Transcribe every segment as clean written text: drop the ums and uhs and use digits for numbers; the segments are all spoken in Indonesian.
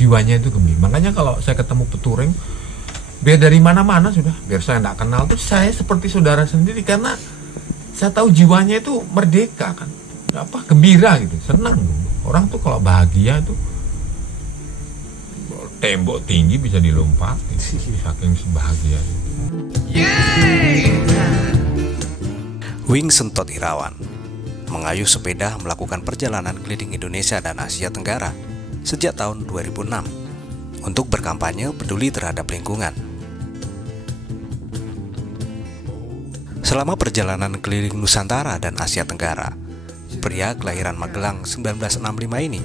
jiwanya itu gembira. Makanya kalau saya ketemu peturing, biar dari mana-mana sudah, biar saya nggak kenal tuh saya seperti saudara sendiri, karena saya tahu jiwanya itu merdeka kan, gembira gitu, senang. Orang tuh kalau bahagia tuh tembok tinggi bisa dilompat, saking bahagia. Wing Sentot Irawan mengayuh sepeda melakukan perjalanan keliling Indonesia dan Asia Tenggara sejak tahun 2006 untuk berkampanye peduli terhadap lingkungan. Selama perjalanan keliling Nusantara dan Asia Tenggara, pria kelahiran Magelang 1965 ini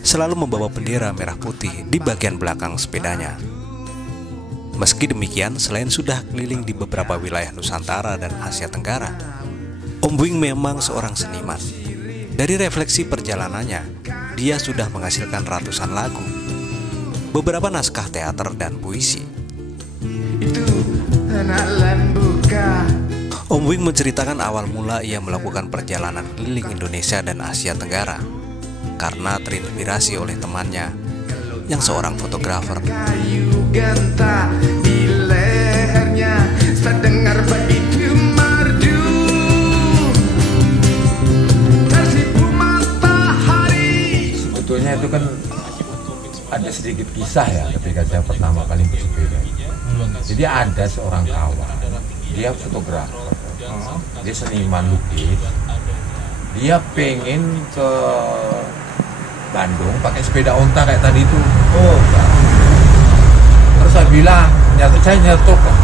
selalu membawa bendera merah putih di bagian belakang sepedanya. Meski demikian, selain sudah keliling di beberapa wilayah Nusantara dan Asia Tenggara, Om Wing memang seorang seniman. Dari refleksi perjalanannya, dia sudah menghasilkan ratusan lagu, beberapa naskah teater dan puisi. Om Wing menceritakan awal mula ia melakukan perjalanan keliling Indonesia dan Asia Tenggara karena terinspirasi oleh temannya yang seorang fotografer. Sebetulnya itu kan ada sedikit kisah ya ketika saya pertama kali bersepeda. Jadi ada seorang kawan, dia fotografer, dia seniman lukis, dia pengen ke Bandung pakai sepeda onta kayak tadi itu. Terus saya bilang, saya nyetok lah.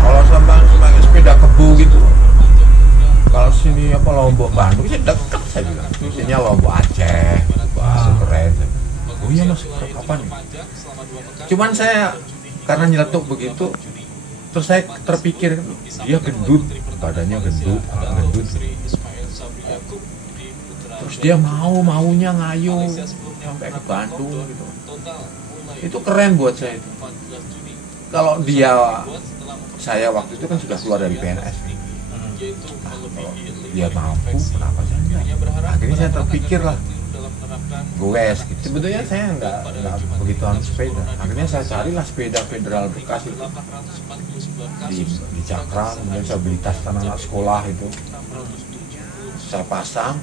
Kalau sampai pakai sepeda kebu gitu, kalau sini Lombok Bandung sih deket, saya bilang. Sini Lombok Aceh, keren. Oh iya mas, kapan? Cuman saya karena nyeletuk begitu, terus saya terpikir dia gendut, badannya gendut, agak gendut. Terus dia maunya ngayuh sampai ke Bandung gitu. Itu keren buat saya itu. Kalau saya waktu itu kan sudah keluar dari PNS. Kalau dia mampu, kenapa saya enggak? Akhirnya saya terpikir lah, goes gitu. Sebetulnya saya nggak begitu anu sepeda. Akhirnya saya carilah sepeda federal bekas itu di Cakra. Kemudian saya beli tas anak sekolah itu, saya pasang.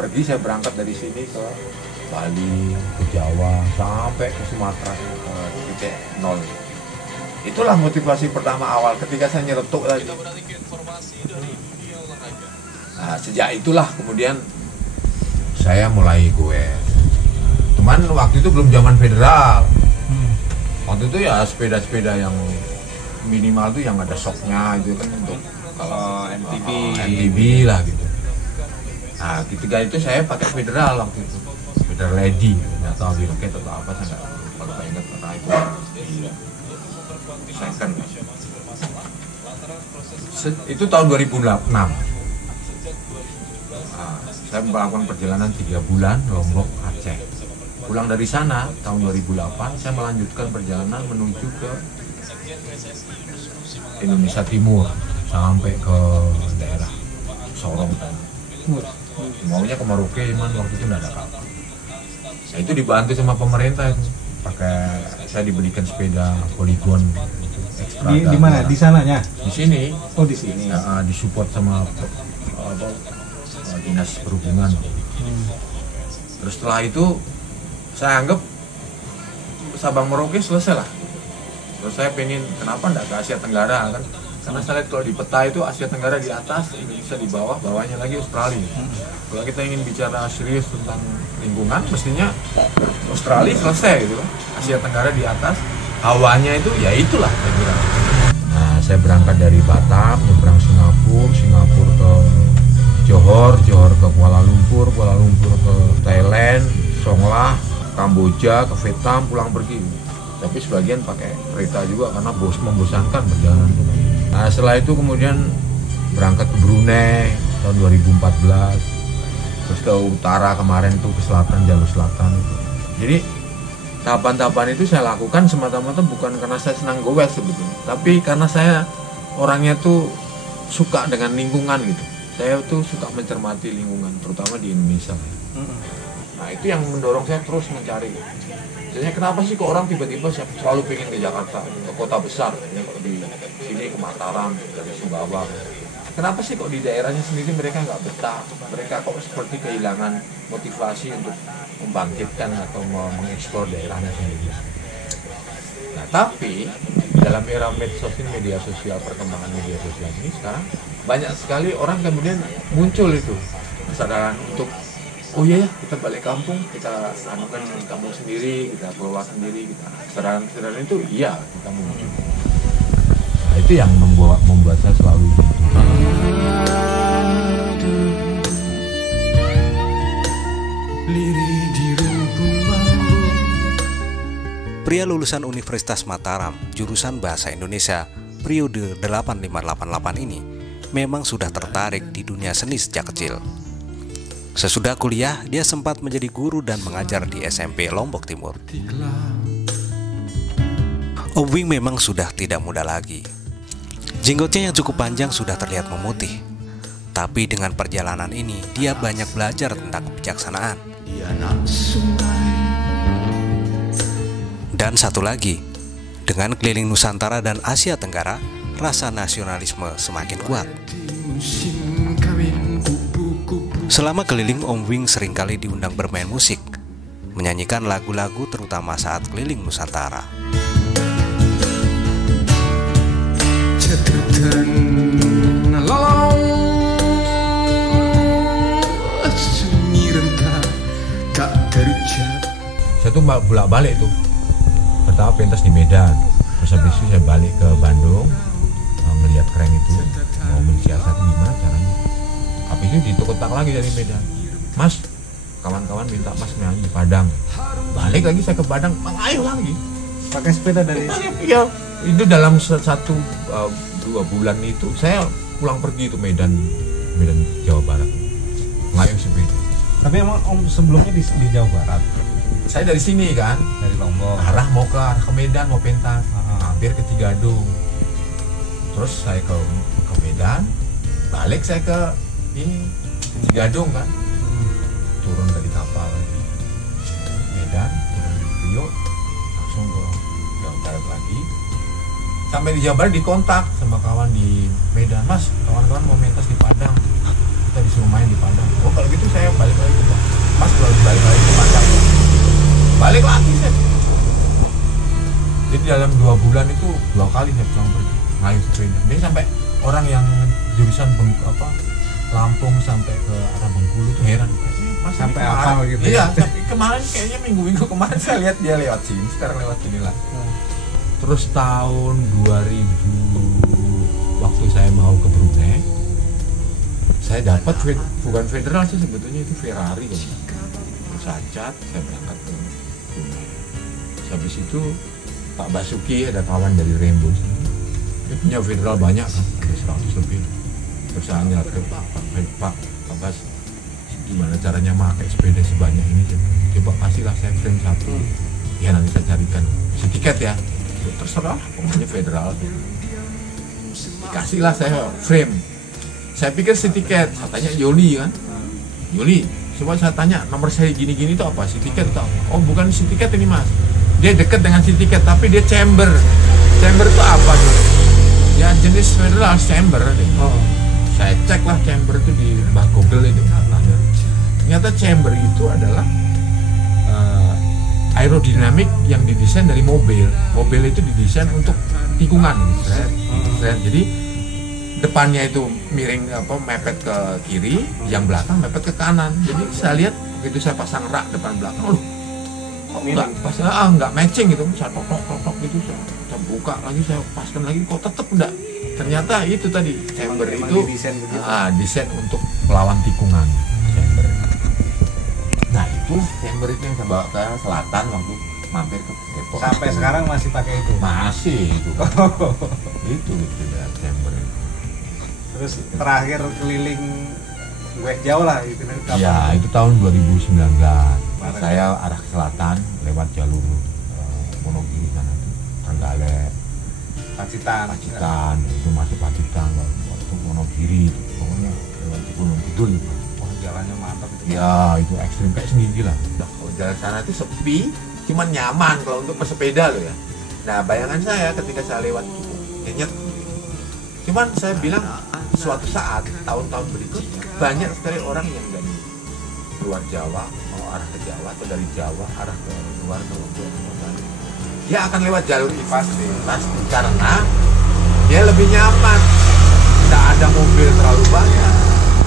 Saya berangkat dari sini ke Bali, ke Jawa, sampai ke Sumatera, ke titik nol. Itulah motivasi pertama awal ketika saya nyeletuk tadi. Nah, sejak itulah kemudian saya mulai goes. Cuman waktu itu belum zaman federal. Waktu itu ya sepeda-sepeda yang minimal tuh yang ada shocknya itu kan, untuk kalau MTB lah gitu. Nah, ketika itu saya pakai federal waktu itu, federal lady, nggak tahu Rocket atau apa, saya nggak, kalau saya ingat karena itu second. Itu tahun 2006. Nah, saya melakukan perjalanan 3 bulan Lombok Aceh. Pulang dari sana tahun 2008, saya melanjutkan perjalanan menuju ke Indonesia Timur sampai ke daerah Sorong. Maunya ke Merauke, cuman waktu itu nggak ada kapal. Nah, itu dibantu sama pemerintah itu, saya dibelikan sepeda Polygon. Di mana? Di sananya? Di sini. Oh, di sini. Ya, disupport sama dinas perhubungan. Terus setelah itu saya anggap Sabang Merauke selesai lah. Terus saya pengen, kenapa nggak ke Asia Tenggara kan? Karena saya lihat kalau di peta itu Asia Tenggara di atas, Indonesia di bawah, bawahnya lagi Australia. Kalau kita ingin bicara serius tentang lingkungan, mestinya Australia selesai gitu kan. Asia Tenggara di atas, hawanya itu ya itulah saya kira. Nah, saya berangkat dari Batam, nyebrang Singapura ke Johor ke Kuala Lumpur ke Thailand, Songlah, Kamboja, ke Vietnam, pulang pergi. Tapi sebagian pakai kereta juga karena membosankan perjalanan itu. Nah, setelah itu kemudian berangkat ke Brunei tahun 2014, terus ke utara kemarin tuh, ke selatan, jalur selatan itu. Jadi tahapan-tahapan itu saya lakukan semata-mata bukan karena saya senang goes sebetulnya, tapi karena saya orangnya tuh suka dengan lingkungan gitu. Saya tuh suka mencermati lingkungan, terutama di Indonesia. Nah itu yang mendorong saya terus mencari. Misalnya kenapa sih kok orang tiba-tiba selalu pengen ke Jakarta, ke kota besar, ya, kalau di sini ke Mataram, dari Sumbawa. Kenapa sih kok di daerahnya sendiri mereka nggak betah? Mereka kok seperti kehilangan motivasi untuk membangkitkan atau mengeksplor daerahnya sendiri. Nah tapi dalam era medsos ini, media sosial, perkembangan media sosial ini sekarang banyak sekali orang kemudian muncul itu kesadaran untuk oh iya ya, kita balik kampung, kita anukan kampung sendiri, kita kelola sendiri, kita kesadaran itu iya kita muncul. Nah, itu yang membuat saya selalu Pria lulusan Universitas Mataram, jurusan Bahasa Indonesia, periode 8588 ini memang sudah tertarik di dunia seni sejak kecil. Sesudah kuliah, dia sempat menjadi guru dan mengajar di SMP Lombok Timur. Om Wing memang sudah tidak muda lagi. Jenggotnya yang cukup panjang sudah terlihat memutih. Tapi dengan perjalanan ini, dia banyak belajar tentang kebijaksanaan. Dan satu lagi, dengan keliling Nusantara dan Asia Tenggara, rasa nasionalisme semakin kuat. Selama keliling, Om Wing seringkali diundang bermain musik, menyanyikan lagu-lagu terutama saat keliling Nusantara. Saya tuh bolak-balik tuh. Pertama pentas di Medan, terus habis itu saya balik ke Bandung, melihat Kreng itu, mau mensiasati gimana caranya. Habis itu dituketak lagi dari Medan, Mas, kawan-kawan minta Mas nyanyi di Padang. Balik lagi saya ke Padang, ayo lagi. Pakai sepeda dari iya, itu dalam 1-2 bulan itu saya pulang pergi itu Medan Jawa Barat, ngayuh sepeda. Tapi emang Om sebelumnya di Jawa Barat? Saya dari sini kan, Dari Lombok. mau ke arah ke Medan, mau pentas, hampir ke Tigadung. Terus saya ke Medan, balik saya ke ini Tigadung kan, turun dari kapal lagi Medan, turun di Rio, langsung ke Jawa Barat lagi. Sampai di Jawa Barat dikontak sama kawan di Medan, Mas, kawan-kawan mau pentas di Padang, kita disuruh main di Padang. Oh kalau gitu saya balik lagi ke Mas, balik lagi ke Padang. Balik lagi saya. Jadi dalam 2 bulan itu 2 kali saya pulang pergi ngayuh sepeda. Jadi sampai orang yang jurusan Lampung sampai ke arah Bengkulu tuh heran. Mas, sampai hafal gitu. Iya, tapi kemarin kayaknya minggu kemarin saya lihat dia lewat sini, sekarang lewat sini lah. Terus tahun 2000 waktu saya mau ke Brunei, saya dapat bukan federal sih sebetulnya, itu Ferrari kan. Sacat, saya berangkat ke Brunei. Habis itu Pak Basuki ada kawan dari Rainbow, dia punya federal banyak kan, ada 100 lebih. Terus saya lihat ke Pak Bas, gimana caranya pakai sepeda sebanyak ini? Coba kasihlah saya frame 1, ya nanti saya carikan si tiket ya. Terserah, pokoknya federal. Dikasihlah saya frame. Saya pikir si tiket, saya tanya Yoli kan, Yoli, coba saya tanya nomor seri gini-gini itu apa? Si tiket itu apa? Oh bukan si tiket ini Mas, dia dekat dengan si tiket tapi dia chamber. Chamber itu apa tuh? Ya jenis federal chamber deh. Oh. Saya cek lah chamber itu di Google itu. Ternyata chamber itu adalah aerodinamik yang didesain dari mobil. Mobil itu didesain untuk tikungan gitu. Jadi depannya itu miring mepet ke kiri, yang belakang mepet ke kanan. Jadi saya lihat begitu saya pasang rak depan belakang, kok nggak matching gitu. Saya tok gitu, saya buka lagi, saya paskan lagi, kok tetep enggak. Ternyata itu tadi chamber itu desain untuk melawan tikungan. Chamber. Nah itu chamber itu yang saya bawa ke selatan waktu mampir ke Depok. Sampai sekarang masih pakai itu? Masih itu. Itu chamber. Terus terakhir keliling gue jauh lah itu. Ya itu tahun 2019. Saya arah ke selatan lewat jalur Wonogiri sana, Trenggalek, Pacitan itu masuk Pacitan, waktu Wonogiri itu pokoknya lewat Gunung Kidul. jalannya mantap itu. Ya itu ekstrim kayak sendiri lah. Nah, kalau jalan sana itu sepi, cuman nyaman kalau untuk pesepeda loh ya. Nah bayangan saya ketika saya lewat itu nyenyet. Cuman saya bilang suatu saat tahun-tahun berikutnya banyak sekali orang yang dari luar Jawa mau arah ke Jawa atau dari Jawa arah ke luar ke Lombok, dia akan lewat jalur itu pasti karena dia lebih nyaman, tidak ada mobil terlalu banyak,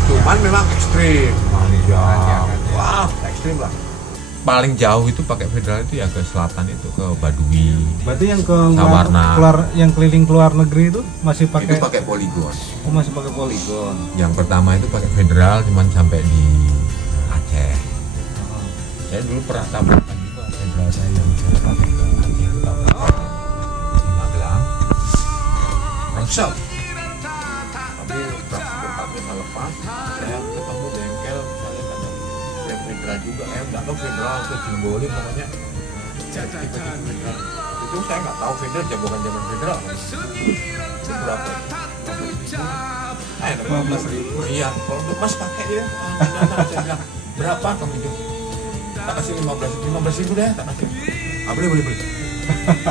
cuman memang ekstrim, panjang, wah ekstrim lah. Paling jauh itu pakai federal itu ya ke selatan itu ke Baduy. Berarti yang ke Sawarna. yang keliling keluar negeri itu masih pakai Itu pakai poligon. Oh, masih pakai poligon. Yang pertama itu pakai federal cuman sampai di Aceh. Saya dulu pernah tabrakan juga federal saya yang saya pakai ke Aceh itu tabrakan di Magelang. Rongsok. Tapi berpaknya saya lepas, saya ketemu bengkel, saya kata rem federal juga, nggak tahu federal ke Jimbolim namanya. Tiba-tiba federal. Itu saya nggak tahu federal jagoan zaman federal. Itu berapa? 15.000. Iya, kalau untuk mas pakai dia. Saya bilang berapa kamu itu? Tak kasih 15.000 deh, tak kasih. Boleh.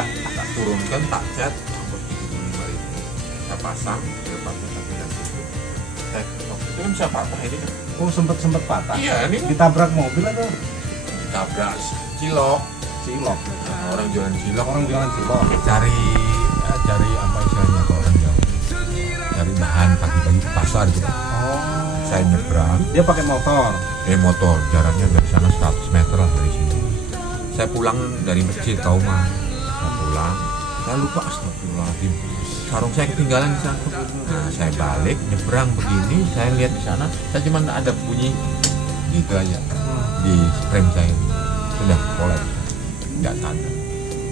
Tak turunkan, tak cat, 75.000. Saya pasang, depannya tapi dan itu. Waktu itu kan saya patah ini kan. Oh, sempat patah. Iya, ini ditabrak mobil atau ditabrak cilok. Orang jualan cilok. Cari apa istilahnya kalau orang Jawa. Cari bahan pagi-pagi ke pasar gitu. Oh. Saya nyebrang. Dia pakai motor. Motor, jaraknya dari sana 100 meter lah dari sini. Saya pulang dari masjid Kauman. Saya pulang, saya lupa astagfirullahaladzim. Sarung saya ketinggalan di sana. Nah, saya balik, nyebrang begini, saya lihat di sana, saya cuma ada bunyi gitu aja di frame saya. Sudah kolek, nggak sadar.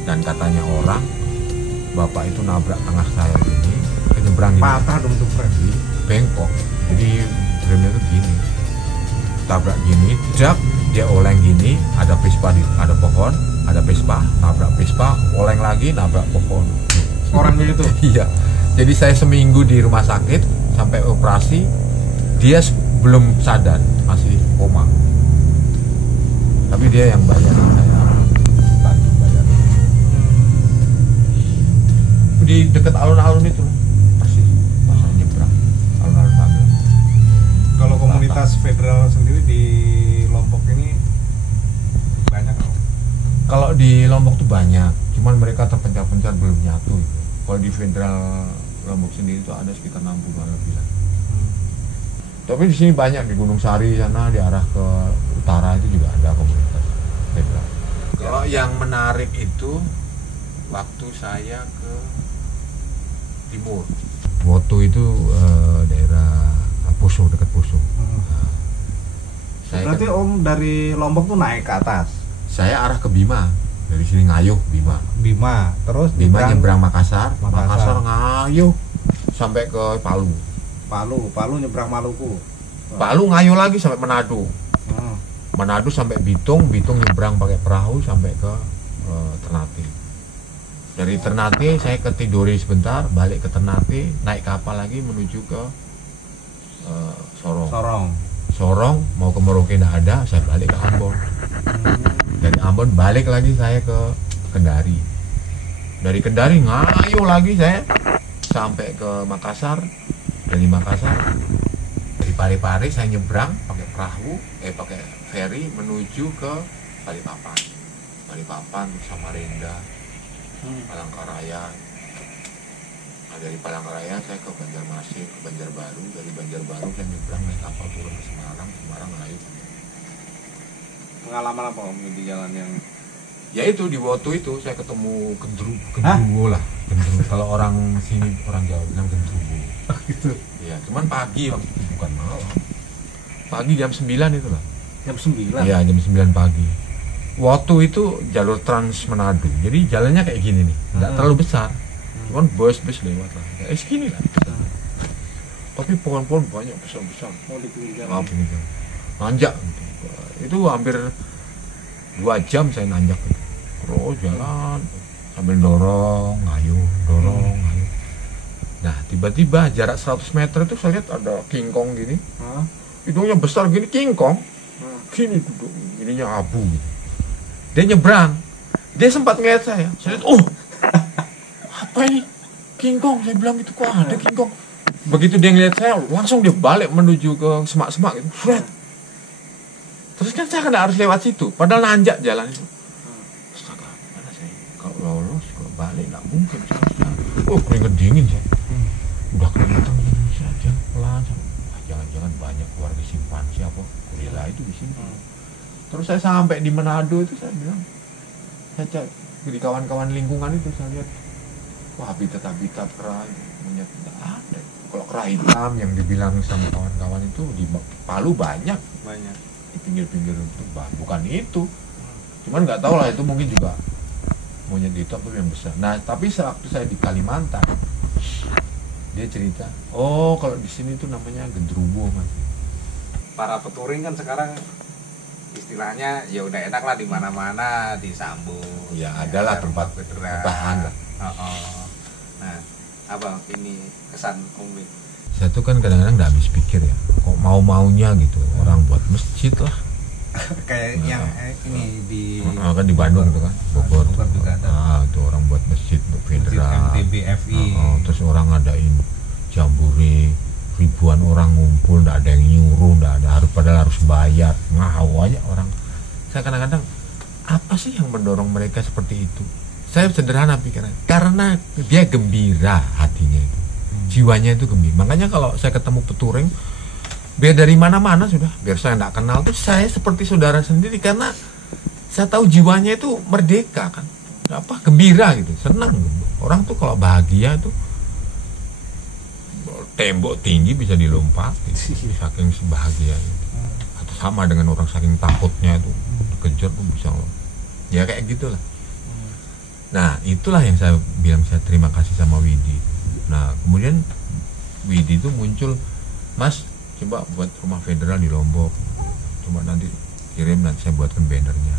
Dan katanya orang, bapak itu nabrak tengah saya ini, nyebrang ini. Patah dong tuh frame. Bengkok. Jadi frame-nya tuh gini. Tabrak gini, jak, dia oleng gini, ada pohon, ada Vespa, nabrak Vespa, oleng lagi, nabrak pohon. Orangnya itu? Iya. Jadi saya seminggu di rumah sakit sampai operasi, dia belum sadar, masih koma. Tapi dia yang bayar, saya bantu bayar. Di dekat alun-alun itu, pasti nyebrang, alun-alun Magelang. Kalau komunitas federal sendiri di Lombok ini banyak nggak? Kalau di Lombok tuh banyak, cuman mereka terpencar-pencar belum nyatu gitu. Kalau di federal Lombok sendiri itu ada sekitar 60-an lebih lah. Tapi di sini banyak, di Gunung Sari sana, di arah ke utara itu juga ada komunitas federal. Kalau yang menarik itu waktu saya ke timur. Woto itu daerah Poso, dekat Poso. Berarti Om dari Lombok tuh naik ke atas? Saya arah ke Bima, dari sini Ngayuh, Bima. Terus Bima nyebrang Makassar Ngayuh sampai ke Palu nyebrang Maluku. Palu Ngayuh lagi sampai Manado. Manado sampai Bitung nyebrang pakai perahu sampai ke Ternate. Dari Ternate saya ke Tidore sebentar, balik ke Ternate, naik kapal lagi menuju ke Sorong, mau ke Merauke tidak ada, saya balik ke Ambon. Dari Ambon balik lagi saya ke Kendari. Dari Kendari Ngayuh lagi saya sampai ke Makassar. Dari Makassar, dari Parepare saya nyebrang pakai perahu, pakai feri menuju ke Balikpapan, Samarinda, Palangkaraya. Nah, dari Palangkaraya saya ke Banjarmasin, ke Banjarbaru. Dari Banjarbaru saya nyebrang naik kapal turun ke Semarang Ngayuh. Pengalaman apa Om di jalan yang? Ya itu di Woto itu saya ketemu gendruwo lah. Kalau orang sini, orang Jawa bilang gendruwo. Gitu. Iya, cuman pagi waktu itu, bukan malam. Pagi jam 9 itu lah. Jam 9? Iya, jam 9 pagi. Woto itu jalur Trans Manado. Jadi jalannya kayak gini nih, nggak terlalu besar. Cuman bus lewat lah. Segini lah. Tapi pohon-pohon banyak besar-besar. Oh, di pinggir. Nanjak gitu. Itu hampir 2 jam saya nanjak gitu. Terus jalan sambil dorong, ngayuh. Nah, tiba-tiba jarak 100 meter itu saya lihat ada kingkong gini. hidungnya besar gini, King Kong. Gini duduk, ininya abu gitu. Dia nyebrang. Dia sempat ngeliat saya. Saya lihat, oh, apa ini? King Kong. Saya bilang itu, kok ada King Kong? Begitu dia ngeliat saya, langsung dia balik menuju ke semak-semak gitu. Terus kan saya kan harus lewat situ, padahal nanjak jalan itu. Astaga, mana saya? Kalau lolos, kalau balik nggak mungkin. Oh, keringet dingin saya. Udah kelihatan gini saja, pelan. Jangan-jangan banyak keluarga simpansi apa gorila itu di sini. Terus saya sampai di Manado itu, saya bilang, saya cek di kawan-kawan lingkungan itu, saya lihat, wah, habitat kera itu monyet nggak ada. Kalau kera hitam yang dibilang sama kawan-kawan itu di Palu banyak di pinggir-pinggir itu, bukan itu. Cuman nggak tahu lah, itu mungkin juga monyet itu apa yang besar. Nah, tapi sewaktu saya di Kalimantan, dia cerita, oh kalau di sini tuh namanya gendruwo, Mas. Para peturing kan sekarang istilahnya ya udah enak lah, di mana-mana disambut. Ya adalah tempat bahan lah. Nah, apa ini kesan Om Wid? Saya tuh kan kadang-kadang nggak habis pikir ya, kok mau-maunya gitu orang buat masjid lah. Kayak yang ini di Kan di Bandung tuh kan, Bogor juga ada. Itu orang buat masjid untuk federal. MTBFI. Terus orang ngadain jambore, ribuan orang ngumpul, nggak ada yang nyuruh, nggak ada, padahal harus bayar, ngau aja orang. Saya kadang-kadang, apa sih yang mendorong mereka seperti itu? Saya sederhana pikiran, karena dia gembira hatinya itu, jiwanya itu gembira. Makanya kalau saya ketemu peturing, biar dari mana-mana sudah, biar saya nggak kenal tuh saya seperti saudara sendiri, karena saya tahu jiwanya itu merdeka kan, apa, gembira gitu, senang. Orang tuh kalau bahagia tuh tembok tinggi bisa dilompat saking bahagia. Atau sama dengan orang saking takutnya itu dikejar tuh bisa, ya kayak gitulah. Nah, itulah yang saya bilang, saya terima kasih sama Widi. Nah, kemudian Widi itu muncul, Mas, coba buat rumah federal di Lombok, coba nanti kirim, nanti saya buatkan bannernya.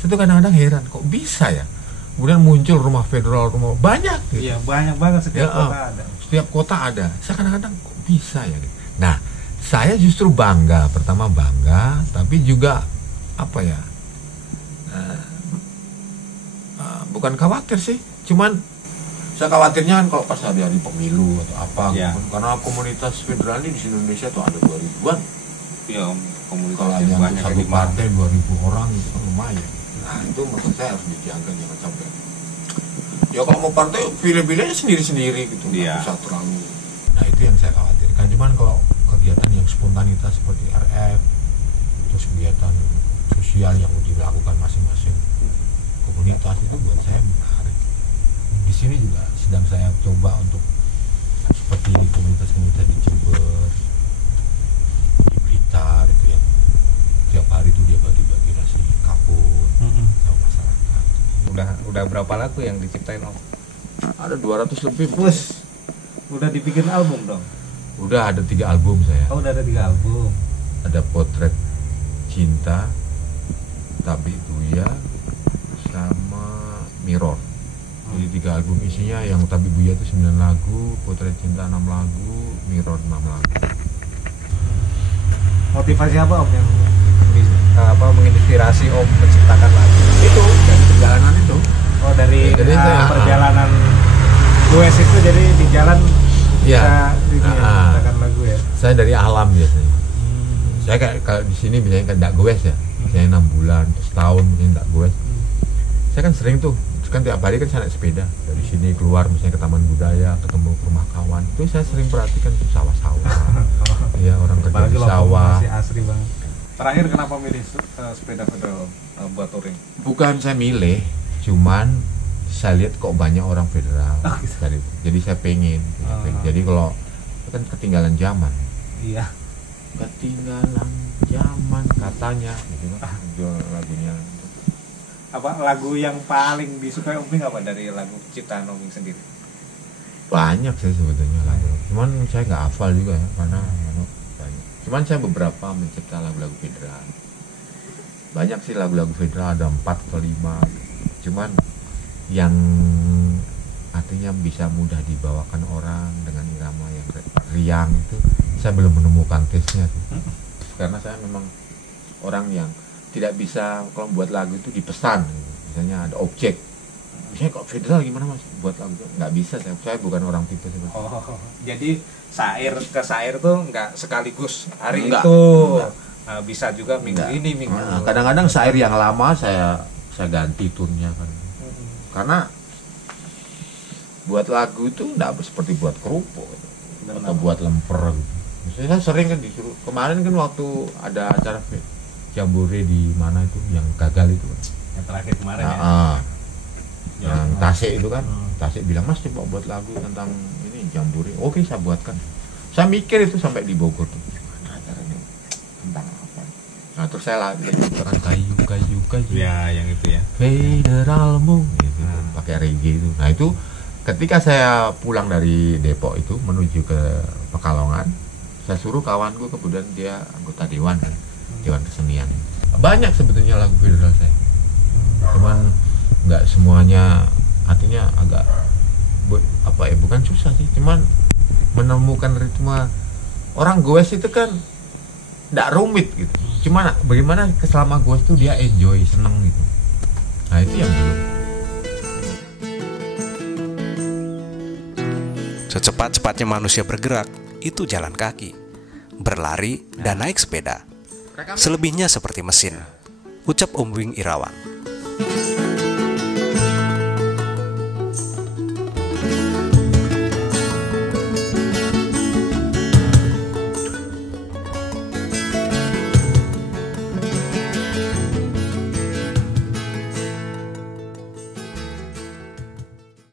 Saya tuh kadang-kadang heran, kok bisa ya? Kemudian muncul rumah federal, rumah banyak gitu. Iya, banyak banget, setiap kota ada. Setiap kota ada. Saya kadang-kadang kok bisa ya gitu. Nah, saya justru bangga, pertama bangga, tapi juga apa ya, bukan khawatir sih, cuman saya khawatirnya kan kalau pas hari-hari pemilu atau apa gitu. Karena komunitas federal ini di Indonesia tuh ada 2000-an. Ya, komunitas kalau yang yang banyak satu partai 2000 orang itu kan lumayan. Nah, itu maksud saya harus dijaga, jangan sampai. Ya kalau mau partai pilih-pilihnya sendiri-sendiri gitu, nggak bisa terlalu. Nah, itu yang saya khawatirkan. Cuman kalau kegiatan yang spontanitas seperti RF, terus kegiatan sosial yang dilakukan masing-masing komunitas, itu buat saya menarik. Di sini juga sedang saya coba untuk seperti komunitas-komunitas di Jember, di Blitar itu yang tiap hari itu dia bagi-bagi nasi kapur sama masyarakat. Udah berapa lagu yang diciptain Om? Ada 200 lebih. Terus udah dibikin album dong? Udah ada 3 album saya. Oh, udah ada 3 album. Ada Potret Cinta, Tabik Buya, sama Mirror. Jadi 3 album isinya, yang Tabik Buya itu 9 lagu, Potret Cinta 6 lagu, Mirror 6 lagu. Motivasi apa Om yang menginspirasi Om menciptakan lagu? Itu dari perjalanan itu. Oh, dari Jadi perjalanan Goes itu, jadi di jalan ya, bisa menciptakan lagu ya. Saya dari alam biasanya. Saya kayak kalau di sini misalnya kan nggak goes ya, misalnya 6 bulan, setahun misalnya nggak goes. Saya kan sering tuh, kan tiap hari kan saya naik sepeda dari sini keluar misalnya ke Taman Budaya, ketemu ke rumah kawan. Itu saya sering perhatikan tuh sawah-sawah. Iya, orang kerja Apalagi di sawah. masih asri banget. Terakhir kenapa milih sepeda federal buat touring? Bukan saya milih, cuman saya lihat kok banyak orang federal. Jadi saya pengen. Jadi kalau kan ketinggalan zaman. Iya. Ketinggalan zaman katanya gitu kan, jual lagunya. Apa lagu yang paling disukai Om Wid apa dari lagu ciptaan Om Wid sendiri? Banyak sih sebetulnya lagu, cuman saya nggak hafal juga ya, karena banyak. Cuman saya beberapa mencipta lagu-lagu federal. Banyak sih lagu-lagu federal, ada 4 atau 5. Cuman yang artinya bisa mudah dibawakan orang dengan irama yang riang itu saya belum menemukan taste-nya sih. karena saya memang orang yang tidak bisa kalau buat lagu itu dipesan. Misalnya ada objek, misalnya kok federal gimana mas buat lagu itu nggak bisa. Saya bukan orang tipe seperti itu. Oh, jadi syair ke syair tuh nggak sekaligus hari Enggak. itu. Enggak. Nah, bisa juga minggu Enggak. ini minggu. Kadang-kadang syair yang lama saya ganti turnya kan, karena buat lagu itu nggak seperti buat kerupuk atau buat lemper gitu. Misalnya saya sering kan disuruh, kemarin kan waktu ada acara Jambore di mana itu yang gagal itu kan. Yang terakhir kemarin ya. Yang Tasik itu kan, Tasik bilang mas coba buat lagu tentang ini Jambore. Oke saya buatkan. Saya mikir itu sampai di Bogor tuh. Mana acaranya tentang apa? Nah terus saya lagi kan kayu. Ya, yang itu ya. Federalmu gitu, pakai reggae itu. Nah itu ketika saya pulang dari Depok itu menuju ke Pekalongan, saya suruh kawanku, kemudian dia anggota dewan kan, dewan kesenian. Banyak sebetulnya lagu federal saya, cuman nggak semuanya, artinya agak apa ya, bukan susah sih, cuman menemukan ritme. Orang goes itu kan nggak rumit gitu, cuman bagaimana selama goes itu dia enjoy, seneng gitu. Nah itu yang belum. Secepat-cepatnya manusia bergerak, itu jalan kaki, berlari, dan naik sepeda. Selebihnya seperti mesin, ucap Om Wing Irawan.